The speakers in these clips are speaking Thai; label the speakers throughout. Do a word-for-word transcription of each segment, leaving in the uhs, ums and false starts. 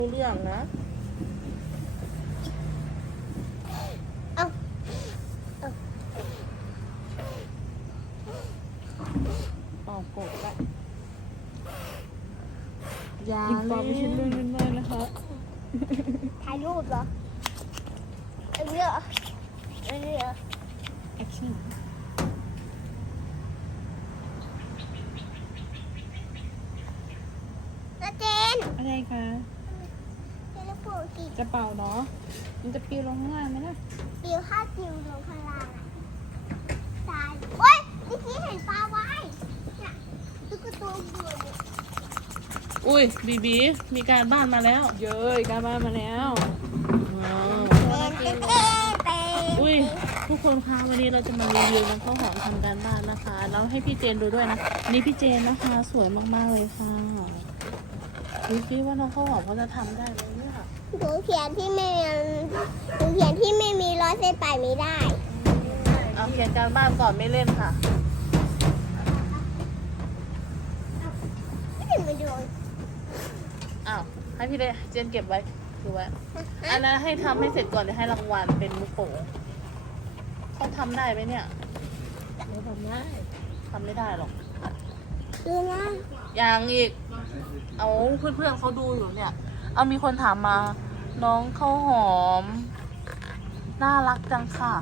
Speaker 1: รู้เรื่องนะเอาเอาออกกดละยาเลยไม่ใช่เรื่องเล่นๆนะคะ
Speaker 2: ถ่ายรูปเหรอเอ็มเยอะเอ็มเยอะ
Speaker 1: แอคชั่น
Speaker 2: นาเจน
Speaker 1: อะไรคะ
Speaker 2: เจนแล้วปลูกกี่
Speaker 1: จะเป่าเนาะมันจะปลิวลงข้างล่างไหมล่ะ
Speaker 2: ปิวห้าปิวลงข้างล่างอ่ะตายโอ๊ยเมื่อกี้เห็นปลาไว้เนี่ยตุ๊กตาดูเนี่ย
Speaker 1: อุ้ยบีบีมีการบ้านมาแล้วเย้ยการบ้านมาแล้วว้าว
Speaker 2: เต้นเต้นเต้น
Speaker 1: อุ้ยทุกคนคะวันนี้เราจะมารีวิวน้องข้าวหอมทำการบ้านนะคะแล้วให้พี่เจนดูด้วยนะอันนี่พี่เจนนะคะสวยมากๆเลยค่ะดูสิว่าน้องข้าวหอมเขาจะทำได้ไหมเนี่ย
Speaker 2: หนูเขียนที่ไม่มีหนูเขียนที่ไม่มีร้อยเส้นไปไม่ได้
Speaker 1: เอาเขียนการบ้านก่อนไม่เล่นค่ะ
Speaker 2: ไม่ถึงไปโดน
Speaker 1: อ้าวให้พี่เจนเก็บไว้ดูไว้อันนั้นให้ทำให้เสร็จก่อนเดี๋ยวให้รางวัลเป็นมุกโป๋เขาทำได้ไหมเนี่ยไม่ทำได้ทำไม่ได้หรอก
Speaker 2: ดูนะ
Speaker 1: ยังอีก เอาเพื่อนๆเขาดูอยู่เนี่ย เอามีคนถามมา น้องข้าวหอม น่ารักจังค่ะ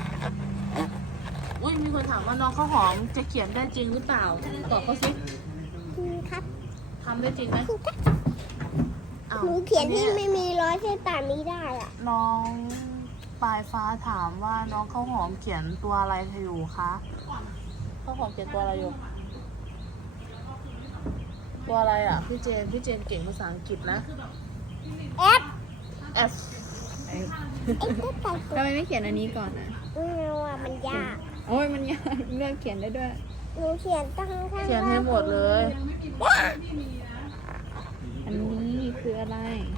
Speaker 1: อุ้ยมีคนถามว่าน้องข้าวหอมจะเขียนได้จริงหรือเปล่าตอบเขาสิ
Speaker 2: ครับ
Speaker 1: ทำได้จริงไหมอ้าว
Speaker 2: หนูเขียนที่ไม่มีร้อยเส้นไปไม่ได้อ่ะ
Speaker 1: น้องปลายฟ้าถามว่าน้องข้าวหอมเขียนตัวอะไรอยู่คะข้าวหอมเขียนตัวอะไรอยู่ ตัวอะไรอ่ะพี่เจนพี่เจนเก่งภาษาอังกฤษนะ
Speaker 2: แอป
Speaker 1: F
Speaker 2: เอ็กซ์ก็ตัด
Speaker 3: ทำไมไม่เขียนอันนี้ก่อนอ่ะ
Speaker 2: อืมว่ามันยาก
Speaker 3: โอ้ยมันยากเลือกเขียนได้ด้วย
Speaker 2: หนูเขียนตั้งข้าง
Speaker 1: เขียนให้หมดเลย
Speaker 3: อันนี้คืออะไร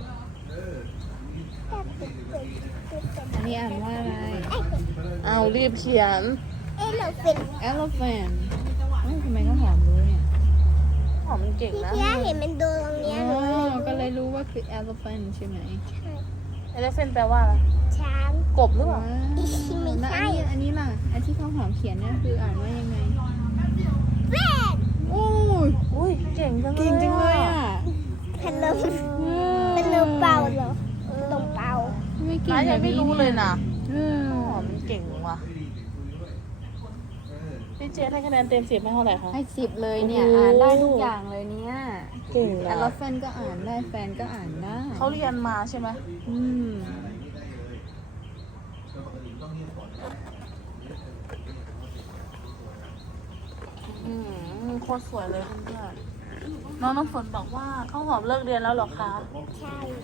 Speaker 3: อันนี้อ่านว่าอะไร
Speaker 1: เอารีบเขียน
Speaker 2: เอ้ยเราเป็น
Speaker 3: elephant เอ้ยทำไมต้องหอมรู้เนี่ย
Speaker 1: หอมมันเก่ง
Speaker 2: พี่
Speaker 1: นะ
Speaker 2: เทียเห็นมันโดนตรงเนี้ย
Speaker 3: อ๋
Speaker 2: หนู
Speaker 3: อก็เลยรู้ว่าคือ elephant ใช่ไหม
Speaker 1: เอเลฟเฟนแปลว่าอะไร
Speaker 2: ช้าง
Speaker 1: กบหรือเปล่า
Speaker 3: ว้าวแล้วอันนี้อันนี้ล่ะ อันที่เขาหอมเขียนเนี่ยคืออ่านว่ายังไง
Speaker 2: แว่น
Speaker 3: โอ้ย
Speaker 1: อุ้ยเก่งจังเลย
Speaker 3: เก่งจังเลยอ่ะ
Speaker 2: ขนมเป็นนมเป่าเหรอขนมเป่า
Speaker 3: ไม่เก่ง
Speaker 1: น้า
Speaker 3: แบ
Speaker 1: ยัง
Speaker 3: บ
Speaker 1: ไม่
Speaker 3: นี้
Speaker 1: รู้เลยนะ
Speaker 3: เออ
Speaker 1: หอมมันเก่งว่ะพี่เจนให้คะแนนเต็มสิบให้เท่าไหร่คะ
Speaker 3: ให้สิบเลยเนี่ย
Speaker 1: โอ้โห
Speaker 3: อ่านได้ทุกอย่างเลยเนี่ย
Speaker 1: เก่งนะ
Speaker 3: elephant ก็อ่านได้แฟนก็อ่านได้
Speaker 1: เขาเรียนมาใช่ไหม
Speaker 3: อืม
Speaker 1: อืมโคตรสวยเลยเพื่อนๆน้องน้ำฝนบอกว่าข้าวหอมเลิกเรียนแล้วเหรอคะ
Speaker 2: ใช่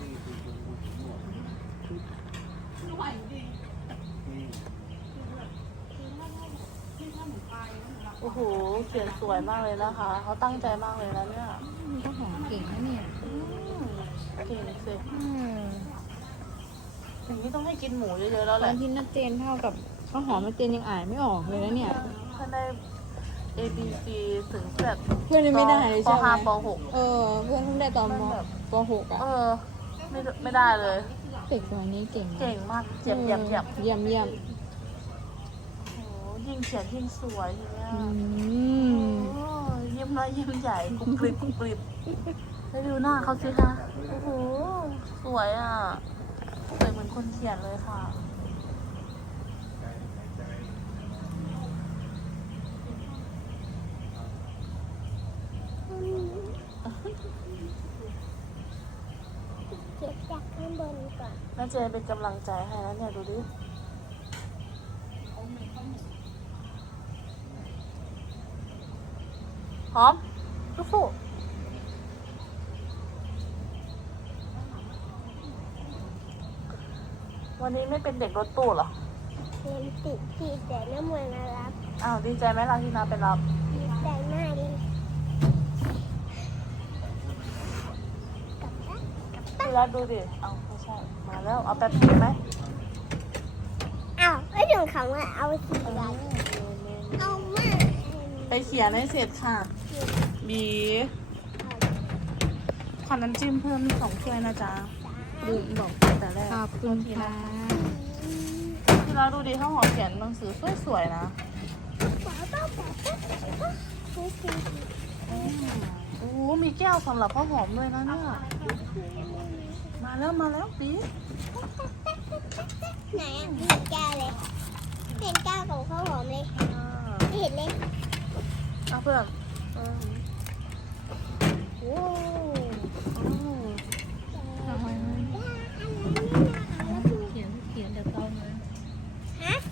Speaker 1: โอ้โหเขียนสวยมากเลยนะคะเขาตั้งใจมากเลยนะเนี่ย
Speaker 3: มันก็หอมเก่งนะเนี่ย
Speaker 1: อืมเก่งสิ
Speaker 3: อืม
Speaker 1: อย่างนี้ต้องให้กินหมูเยอะๆแล้ว
Speaker 3: ต
Speaker 1: แห
Speaker 3: อน
Speaker 1: ละ
Speaker 3: ที่นัดเจนเท่ากับข้าวหอมนัดเจนยังอ่านไม่ออกเลยนะเนี่ย
Speaker 1: ถ้าได้ A B C ถึงแบบ
Speaker 3: เพื่อนยังไม่ได้เลย
Speaker 1: ป
Speaker 3: ใช่ไหม
Speaker 1: ห้าปหก
Speaker 3: เออ เพื่อนเพิ่งได้ตอนมปหกอ่ะ
Speaker 1: เออ ไม่ไม่ได้เลย
Speaker 3: เด็กสมัยนี้เก่งนะ
Speaker 1: เก่งมากเจ็บเจ็บเจ็บ
Speaker 3: เยี่ยมเยี่ยม
Speaker 1: โอ้โหยิ่งเขียนยิ่งสวยอย่างเงี้ย
Speaker 3: อืม
Speaker 1: โอ้ยิ้มน้อยยิ้มใหญ่กรุบกริบกรุบกริบให้ดูหน้าเขาสิคะโอ้โหสวยอ่ะสวยเหมือนคนเขียนเลยค่ะ
Speaker 2: เก็บจากข้างบนก่อน
Speaker 1: แม่เจนเป็นกำลังใจให้นะเนี่ยดูดิหอมสู้ๆวันนี้ไม่เป็นเด็กรถตู้เหรอ
Speaker 2: เรียนติดที่แต่น้ำมันมารับ
Speaker 1: อ้าวดีใจไหมล่ะที่นาไปรับ
Speaker 2: ดีใจมากเลยกลับบ้าน
Speaker 1: พี่รับดูดิ เอาไม่ใช่ มาแล้ว เอาแป๊บนึงไหม
Speaker 2: อ้าวไม่ถึงคำว่าเอาสีอะไรเอามาก
Speaker 1: ไปเขียนให้เสร็จค่ะ บี ใครอน้ำจิ้มเพิ่มสองถ้วยนะจ๊ะลืมบอกแต่แรก
Speaker 3: ขอบคุณค่ะ
Speaker 1: ที่เราดูดีข้าวหอมเขียนหนังสือสวยๆนะ
Speaker 2: ป๋าป้าป๋าป้าป้าโอเค
Speaker 1: โอ้มีแก้วสำหรับข้าวหอมด้วยนะเนี่ยมาแล้วมาแล้วปี
Speaker 2: ไหนอ่ะไม่เห็นแก้วเลยไม่เห็นแก้วของข้าวหอมเลยไม่เห็นเลย
Speaker 1: เอาเพื่อนเออโอ้โอ้
Speaker 3: เอาไว้
Speaker 2: ย่าอันนั้นไม่น่าเอาแล้วคือ
Speaker 3: เขียนเขียนเดี๋ยวเข้ามา
Speaker 2: ฮะ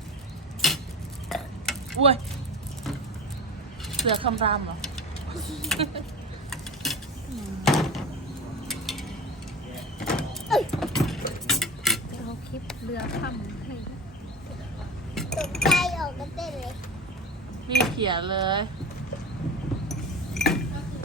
Speaker 1: อุ้ยเสือคำรามเหรอ
Speaker 3: เอาคลิปเรือค่ำให้
Speaker 2: ตกใจออกกันเต้นเลย
Speaker 1: มีเขียนเลย